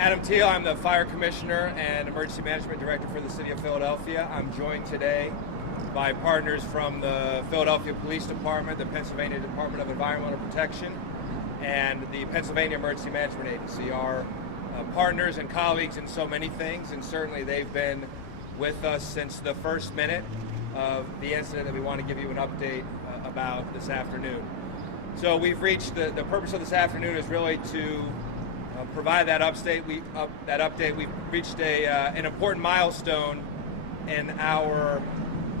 Adam Thiel, I'm the Fire Commissioner and Emergency Management Director for the City of Philadelphia. I'm joined today by partners from the Philadelphia Police Department, the Pennsylvania Department of Environmental Protection, and the Pennsylvania Emergency Management Agency. Our partners and colleagues in so many things, and certainly they've been with us since the first minute of the incident that we want to give you an update about this afternoon. So we've reached, the purpose of this afternoon is really to provide that update. We've reached an important milestone in our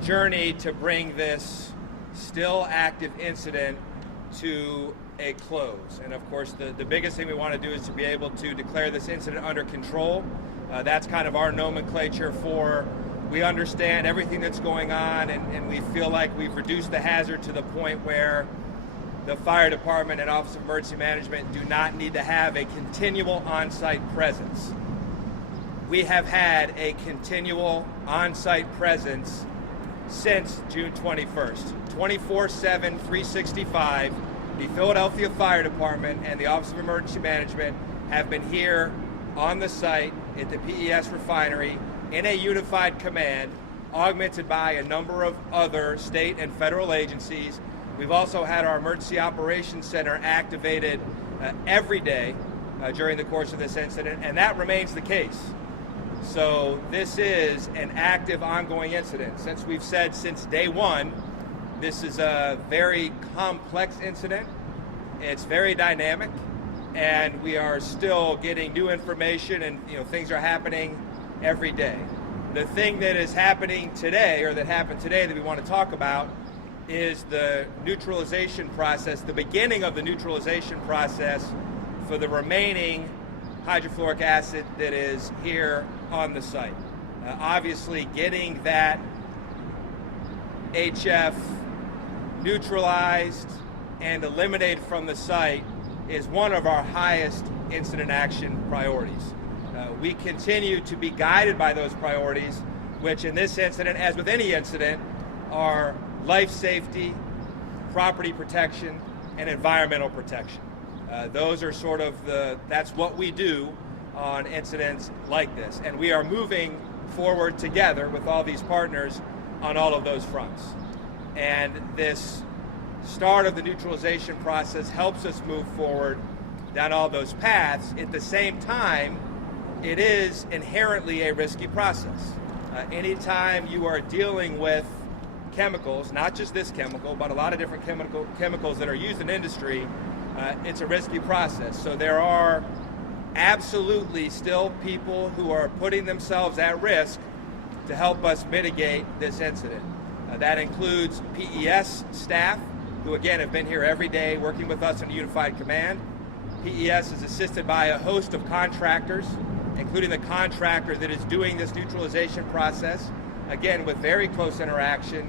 journey to bring this still active incident to a close. And of course, the biggest thing we want to do is to be able to declare this incident under control. That's kind of our nomenclature for we understand everything that's going on, and we feel like we've reduced the hazard to the point where the fire department and Office of Emergency Management do not need to have a continual on-site presence. We have had a continual on-site presence since June 21st. 24/7, 365, the Philadelphia Fire Department and the Office of Emergency Management have been here on the site at the PES Refinery in a unified command, augmented by a number of other state and federal agencies. We've also had our Emergency Operations Center activated every day during the course of this incident, and that remains the case. So this is an active, ongoing incident. Since we've said since day one, this is a very complex incident. It's very dynamic, and we are still getting new information, and things are happening every day. The thing that is happening today, or that happened today, that we want to talk about is the neutralization process, the beginning of the neutralization process for the remaining hydrofluoric acid that is here on the site. Obviously, getting that HF neutralized and eliminated from the site is one of our highest incident action priorities. We continue to be guided by those priorities, which in this incident, as with any incident, are life safety, property protection, and environmental protection. Those are sort of that's what we do on incidents like this. And we are moving forward together with all these partners on all of those fronts. And this start of the neutralization process helps us move forward down all those paths. At the same time, it is inherently a risky process. Anytime you are dealing with chemicals, not just this chemical, but a lot of different chemicals that are used in industry, it's a risky process. So there are absolutely still people who are putting themselves at risk to help us mitigate this incident. That includes PES staff, who again have been here every day working with us in a unified command. PES is assisted by a host of contractors, including the contractor that is doing this neutralization process, again with very close interaction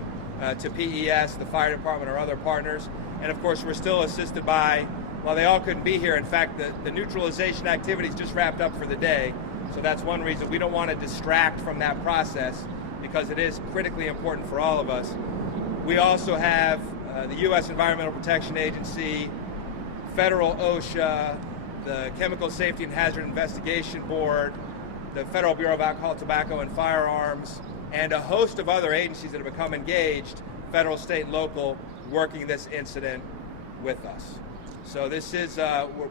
to PES, the fire department, or other partners. And of course, we're still assisted by, well, they all couldn't be here. In fact, the neutralization activities just wrapped up for the day. So that's one reason we don't want to distract from that process, because it is critically important for all of us. We also have the U.S. Environmental Protection Agency, federal OSHA, the Chemical Safety and Hazard Investigation Board, the Federal Bureau of Alcohol, Tobacco, and Firearms, and a host of other agencies that have become engaged, federal, state, and local, working this incident with us. So this is,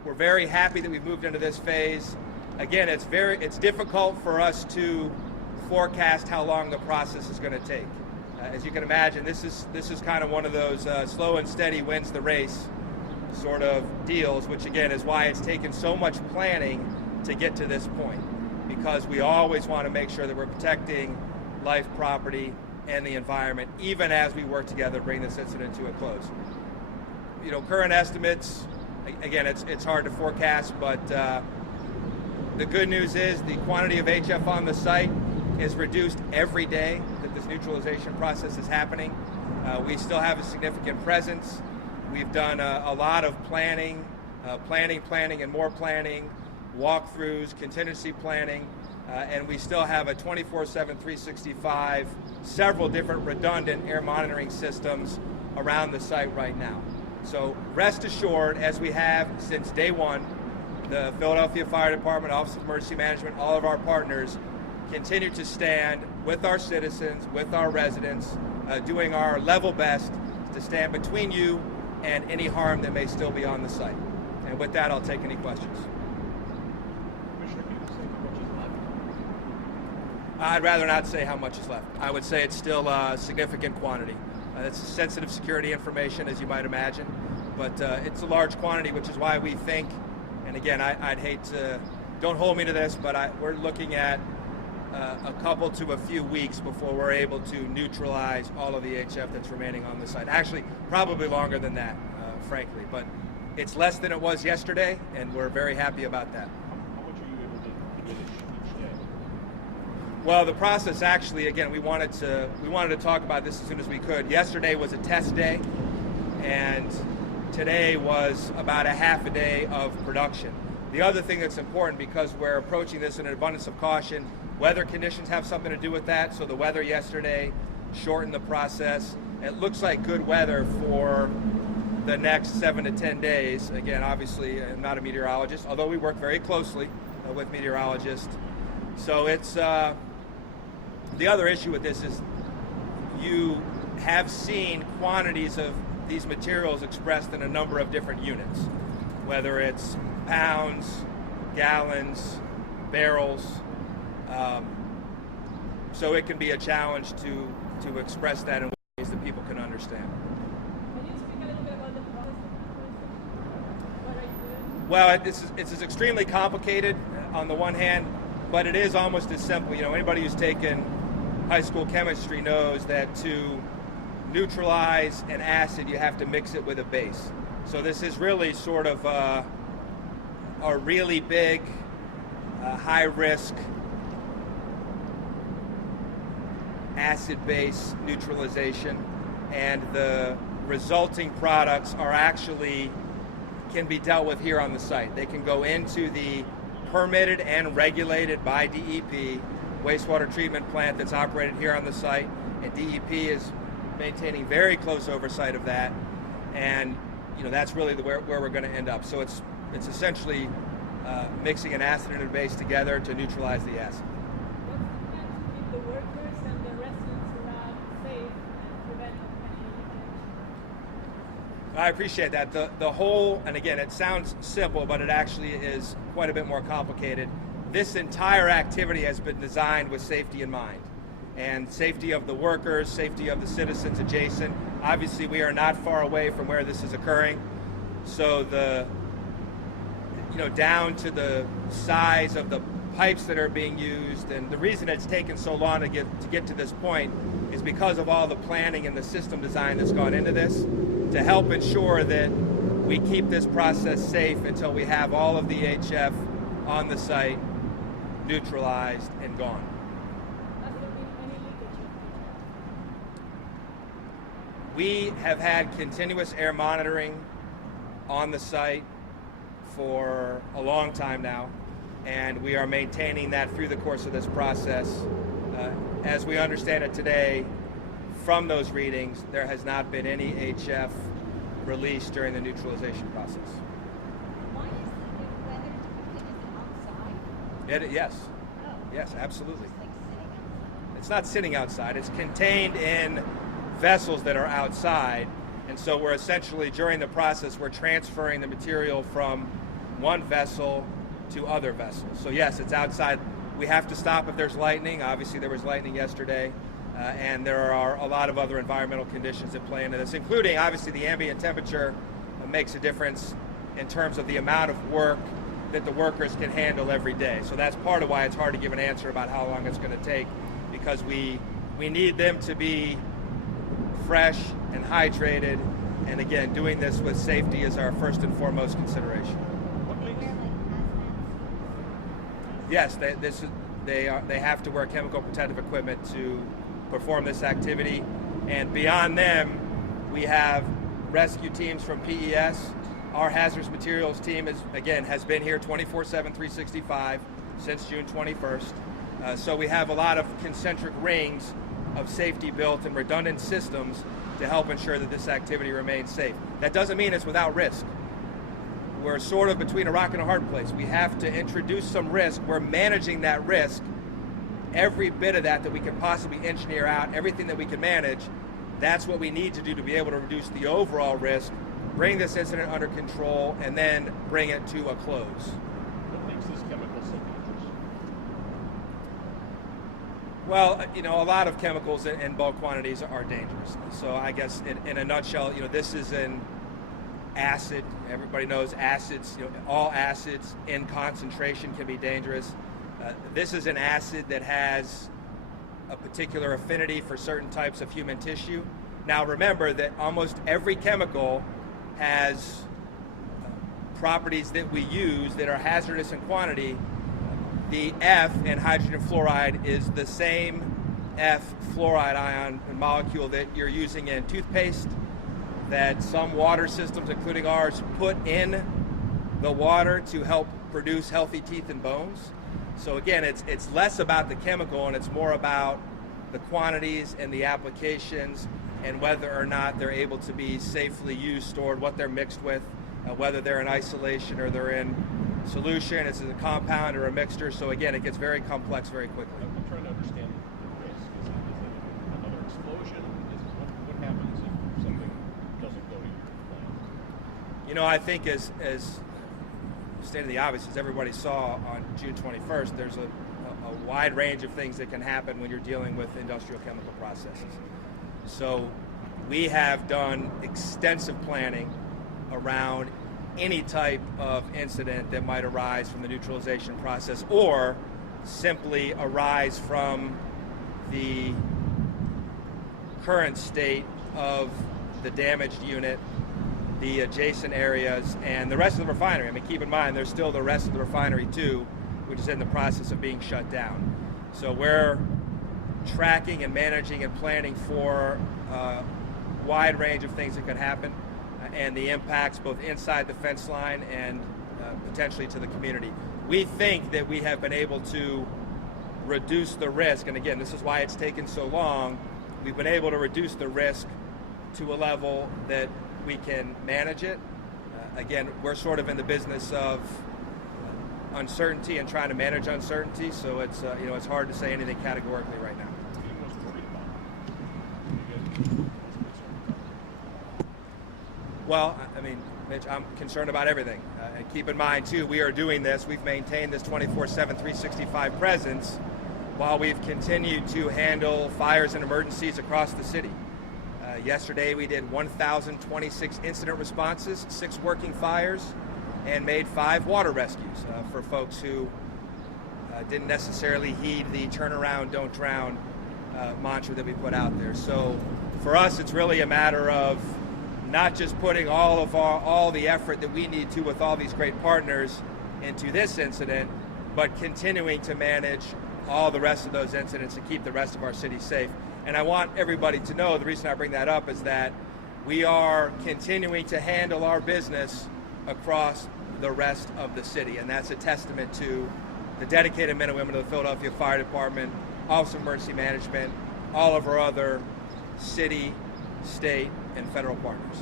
we're very happy that we've moved into this phase. Again, it's difficult for us to forecast how long the process is going to take. As you can imagine, this is kind of one of those slow and steady wins the race sort of deals, which again is why it's taken so much planning to get to this point, because we always want to make sure that we're protecting life, property, and the environment, even as we work together to bring this incident to a close. Current estimates, again, it's hard to forecast, but the good news is the quantity of HF on the site is reduced every day that this neutralization process is happening. We still have a significant presence. We've done a lot of planning, and more planning, walkthroughs, contingency planning, and we still have a 24/7, 365, several different redundant air monitoring systems around the site right now. So rest assured, as we have since day one, the Philadelphia Fire Department, Office of Emergency Management, all of our partners continue to stand with our citizens, with our residents, doing our level best to stand between you and any harm that may still be on the site. And with that, I'll take any questions. Commissioner, can you say how much is left? I'd rather not say how much is left. I would say it's still a significant quantity. It's sensitive security information, as you might imagine, but it's a large quantity, which is why we think, and again, I'd hate to, don't hold me to this, but we're looking at a couple to a few weeks before we're able to neutralize all of the HF that's remaining on the site. Actually, probably longer than that, frankly, but it's less than it was yesterday, and we're very happy about that. How much are you able to diminish each day? Well, the process actually, again, we wanted to talk about this as soon as we could. Yesterday was a test day, and today was about a half a day of production. The other thing that's important, because we're approaching this in an abundance of caution, weather conditions have something to do with that. So the weather yesterday shortened the process. It looks like good weather for the next 7 to 10 days. Again, obviously, I'm not a meteorologist, although we work very closely with meteorologists. So it's the other issue with this is you have seen quantities of these materials expressed in a number of different units, whether it's pounds, gallons, barrels. So it can be a challenge to express that in ways that people can understand. Can you speak a little bit about the process? What are you doing? Well, it's extremely complicated on the one hand, but it is almost as simple. You know, anybody who's taken high school chemistry knows that to neutralize an acid, you have to mix it with a base. So this is really sort of a really big, high-risk acid-base neutralization, and the resulting products are actually can be dealt with here on the site. They can go into the permitted and regulated by DEP wastewater treatment plant that's operated here on the site, and DEP is maintaining very close oversight of that, and you know that's really where we're going to end up. So it's essentially mixing an acid and a base together to neutralize the acid. What's the plan to keep the workers and the residents around safe and prevent any leakage? I appreciate that. The whole, and again, it sounds simple, but it actually is quite a bit more complicated. This entire activity has been designed with safety in mind, and safety of the workers, safety of the citizens adjacent. Obviously, we are not far away from where this is occurring, so down to the size of the pipes that are being used, and the reason it's taken so long to get to this point is because of all the planning and the system design that's gone into this to help ensure that we keep this process safe until we have all of the HF on the site neutralized and gone. Has there been any leakage? We have had continuous air monitoring on the site for a long time now, and we are maintaining that through the course of this process. As we understand it today, from those readings, there has not been any HF released during the neutralization process. Why is the weather typically Yes. Oh. Yes, absolutely. It's like sitting outside. It's not sitting outside. It's contained in vessels that are outside. And so we're essentially, during the process, we're transferring the material from one vessel to other vessels. So yes, it's outside. We have to stop if there's lightning. Obviously, there was lightning yesterday. And there are a lot of other environmental conditions that play into this, including, obviously, the ambient temperature makes a difference in terms of the amount of work that the workers can handle every day. So that's part of why it's hard to give an answer about how long it's going to take, because we need them to be fresh and hydrated, and again, doing this with safety is our first and foremost consideration. What Wear makes like hazmat suits. Yes, they have to wear chemical protective equipment to perform this activity, and beyond them, we have rescue teams from PES. Our hazardous materials team has been here 24/7, 365 since June 21st. So we have a lot of concentric rings of safety built and redundant systems to help ensure that this activity remains safe. That doesn't mean it's without risk. we're sort of between a rock and a hard place. We have to introduce some risk. We're managing that risk. Every bit of that we can possibly engineer out, everything that we can manage, that's what we need to do to be able to reduce the overall risk, bring this incident under control, and then bring it to a close. What makes this chemical so dangerous? Well, a lot of chemicals in bulk quantities are dangerous. So I guess in a nutshell, this is an acid. Everybody knows acids, all acids in concentration can be dangerous. This is an acid that has a particular affinity for certain types of human tissue. Now remember that almost every chemical has properties that we use that are hazardous in quantity. The F in hydrogen fluoride is the same F fluoride ion molecule that you're using in toothpaste, that some water systems, including ours, put in the water to help produce healthy teeth and bones. So again, it's less about the chemical and it's more about the quantities and the applications and whether or not they're able to be safely used, stored, what they're mixed with, whether they're in isolation or they're in solution, it's a compound or a mixture. So again, it gets very complex very quickly. I'm trying to understand the risk. Is it another explosion? What happens if something doesn't go to your plan? I think as state of the obvious, as everybody saw on June 21st, there's a wide range of things that can happen when you're dealing with industrial chemical processes. So we have done extensive planning around any type of incident that might arise from the neutralization process or simply arise from the current state of the damaged unit, the adjacent areas, and the rest of the refinery. I mean, keep in mind, there's still the rest of the refinery too, which is in the process of being shut down. So we're tracking and managing and planning for a wide range of things that could happen and the impacts both inside the fence line and potentially to the community. We think that we have been able to reduce the risk, and again, this is why it's taken so long. We've been able to reduce the risk to a level that we can manage it. Again, we're sort of in the business of uncertainty and trying to manage uncertainty, so it's it's hard to say anything categorically right now. What are you most worried about? You guys most concerned about? Well, I mean, Mitch, I'm concerned about everything. And keep in mind, too, we are doing this. We've maintained this 24/7, 365 presence while we've continued to handle fires and emergencies across the city. Yesterday, we did 1,026 incident responses, 6 working fires, and made 5 water rescues for folks who didn't necessarily heed the turn around, don't drown mantra that we put out there. So for us, it's really a matter of not just putting all the effort that we need to with all these great partners into this incident, but continuing to manage all the rest of those incidents and keep the rest of our city safe. And I want everybody to know, the reason I bring that up is that we are continuing to handle our business across the rest of the city. And that's a testament to the dedicated men and women of the Philadelphia Fire Department, Office of Emergency Management, all of our other city, state, and federal partners.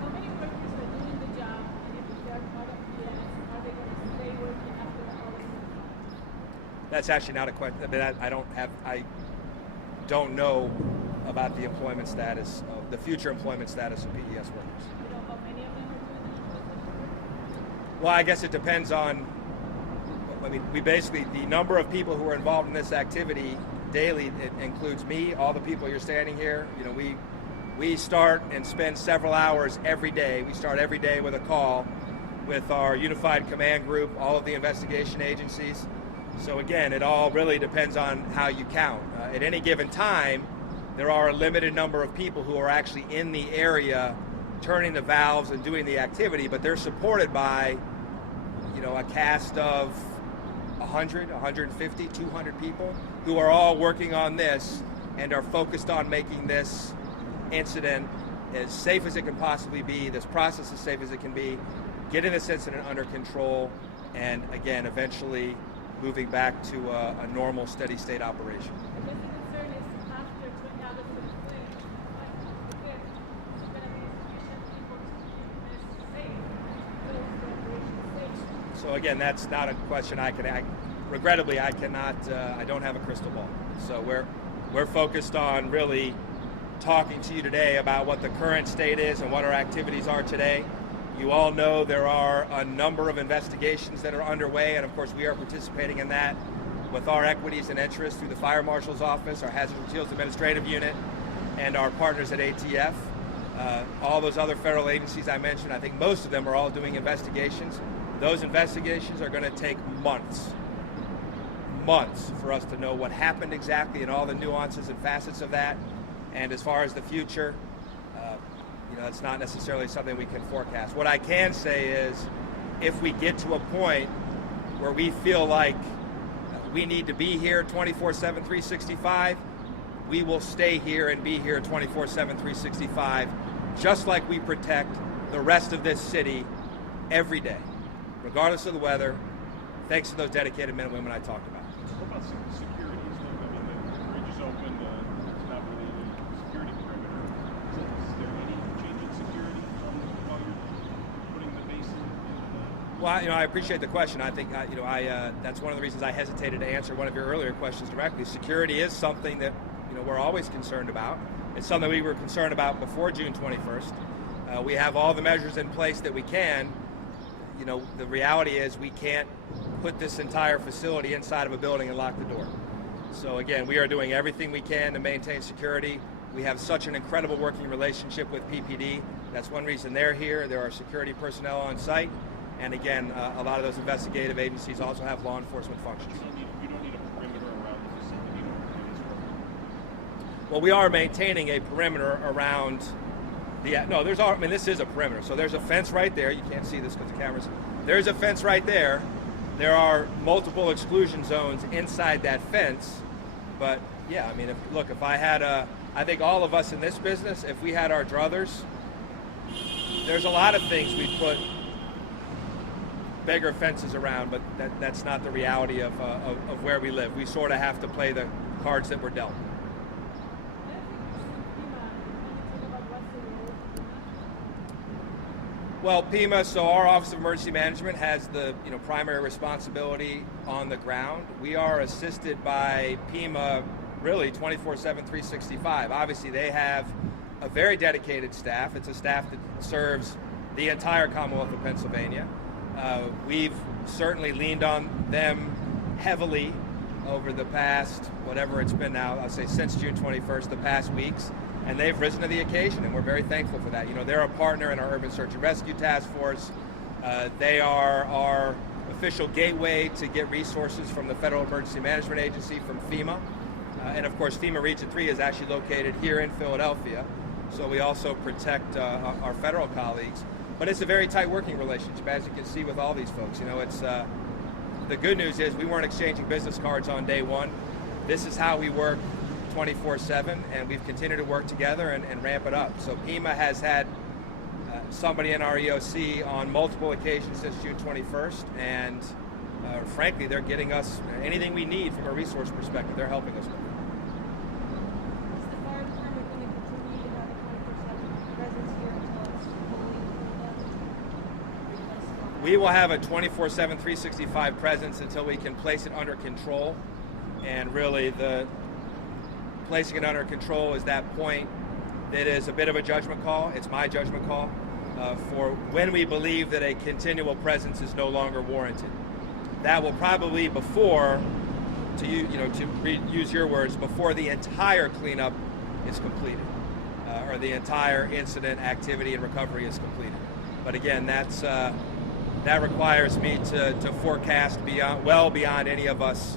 How many workers are doing the job, and if they are part of PS, are they going to stay working after all this? That's actually not a question. I mean, I don't know about the employment status of the future employment status of PES workers. You know how many of them are doing it? Well, I guess it depends on. I mean, the number of people who are involved in this activity daily. It includes me, all the people you're standing here. We start and spend several hours every day. We start every day with a call with our unified command group, all of the investigation agencies. So again, it all really depends on how you count. At any given time, there are a limited number of people who are actually in the area turning the valves and doing the activity, but they're supported by, a cast of 100, 150, 200 people who are all working on this and are focused on making this incident as safe as it can possibly be, this process as safe as it can be, getting this incident under control, and again, eventually moving back to a normal, steady state operation. I guess the concern is after 20 hours of the flame, there's going to be sufficient people to keep this safe. Those that were So again, that's not a question regrettably, I cannot, I don't have a crystal ball. So we're focused on really talking to you today about what the current state is and what our activities are today. You all know there are a number of investigations that are underway, and of course we are participating in that with our equities and interests through the Fire Marshal's Office, our Hazardous Materials Administrative Unit, and our partners at ATF. All those other federal agencies I mentioned, I think most of them are all doing investigations. Those investigations are going to take months for us to know what happened exactly and all the nuances and facets of that. And as far as the future, it's not necessarily something we can forecast. What I can say is, if we get to a point where we feel like we need to be here 24/7, 365, we will stay here and be here 24/7, 365, just like we protect the rest of this city every day, regardless of the weather, thanks to those dedicated men and women I talked about. What about security? The bridge is open, there's not really a security perimeter. Is there any change in security while you're putting the base in? Well, I appreciate the question. I think, that's one of the reasons I hesitated to answer one of your earlier questions directly. Security is something that, we're always concerned about. It's something we were concerned about before June 21st. We have all the measures in place that we can. The reality is we can't put this entire facility inside of a building and lock the door. So again, we are doing everything we can to maintain security. We have such an incredible working relationship with PPD. That's one reason they're here. There are security personnel on site. And again, a lot of those investigative agencies also have law enforcement functions. You don't need a perimeter around the facility to do this work. Well, we are maintaining a perimeter around this is a perimeter. So there's a fence right there. You can't see this because the camera's. There's a fence right there. There are multiple exclusion zones inside that fence. But yeah, if I had I think all of us in this business, if we had our druthers, there's a lot of things we put bigger fences around, but that's not the reality of where we live. We sort of have to play the cards that we're dealt. Well, PEMA, so our Office of Emergency Management has the primary responsibility on the ground. We are assisted by PEMA really 24/7, 365. Obviously, they have a very dedicated staff. It's a staff that serves the entire Commonwealth of Pennsylvania. We've certainly leaned on them heavily over the past, whatever it's been now, I'll say since June 21st, the past weeks. And they've risen to the occasion, and we're very thankful for that. They're a partner in our Urban Search and Rescue Task Force. They are our official gateway to get resources from the Federal Emergency Management Agency, from FEMA. And of course, FEMA Region 3 is actually located here in Philadelphia. So we also protect our federal colleagues. But it's a very tight working relationship, as you can see with all these folks. It's the good news is we weren't exchanging business cards on day one. This is how we work 24/7, and we've continued to work together and ramp it up. So PEMA has had somebody in our EOC on multiple occasions since June 21st, and frankly, they're getting us anything we need from a resource perspective. They're helping us with it. Is the fire department going to continue to have a 24/7 presence here until it's fully filled up? We will have a 24/7, 365 presence until we can place it under control, and really the placing it under control is that point that is a bit of a judgment call. It's my judgment call for when we believe that a continual presence is no longer warranted. That will probably before, to use your words, before the entire cleanup is completed, or the entire incident activity and recovery is completed. But again, that requires me to forecast well beyond any of us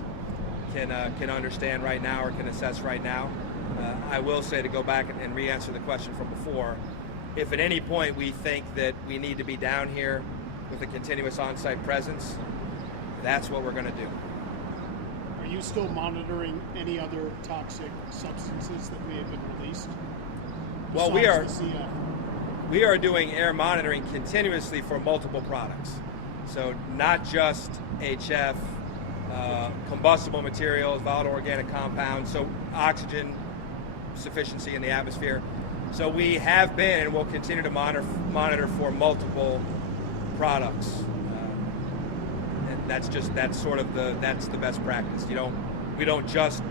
can understand right now or can assess right now. I will say, to go back and re-answer the question from before, if at any point we think that we need to be down here with a continuous on-site presence, that's what we're going to do. Are you still monitoring any other toxic substances that may have been released? Well, besides the CF? we are doing air monitoring continuously for multiple products. So not just HF, combustible materials, volatile organic compounds, so oxygen sufficiency in the atmosphere. So we have been and will continue to monitor for multiple products. that's the best practice. We don't just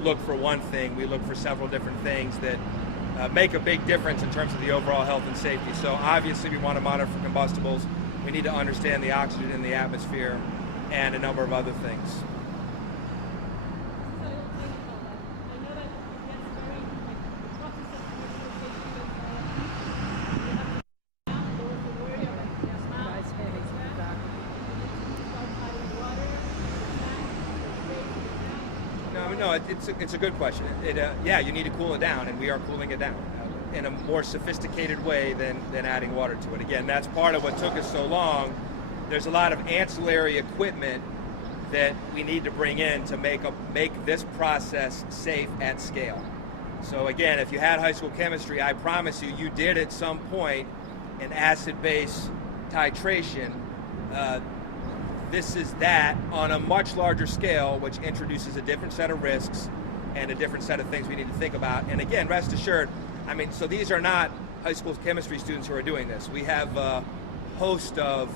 look for one thing. We look for several different things that make a big difference in terms of the overall health and safety. So obviously we want to monitor for combustibles. We need to understand the oxygen in the atmosphere and a number of other things. So I know that that's very, like, the process of commercialization is, there was a worry of like, start adding water, No, it's a good question. Yeah, you need to cool it down, and we are cooling it down in a more sophisticated way than adding water to it. Again, that's part of what took us so long. There's a lot of ancillary equipment that we need to bring in to make this process safe at scale. So again, if you had high school chemistry, I promise you did at some point an acid-base titration. This is that on a much larger scale, which introduces a different set of risks and a different set of things we need to think about. And again, rest assured, so these are not high school chemistry students who are doing this. We have a host of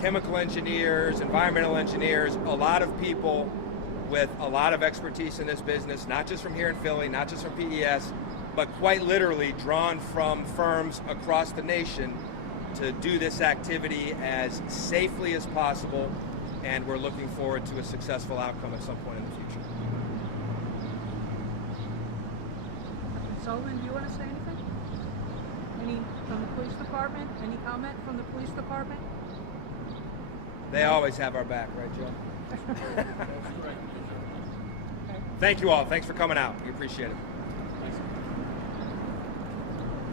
chemical engineers, environmental engineers, a lot of people with a lot of expertise in this business, not just from here in Philly, not just from PES, but quite literally drawn from firms across the nation to do this activity as safely as possible, and we're looking forward to a successful outcome at some point in the future. Sullivan, do you want to say anything? Any from the police department? Any comment from the police department? They always have our back, right, Joe? Thank you all. Thanks for coming out. We appreciate it.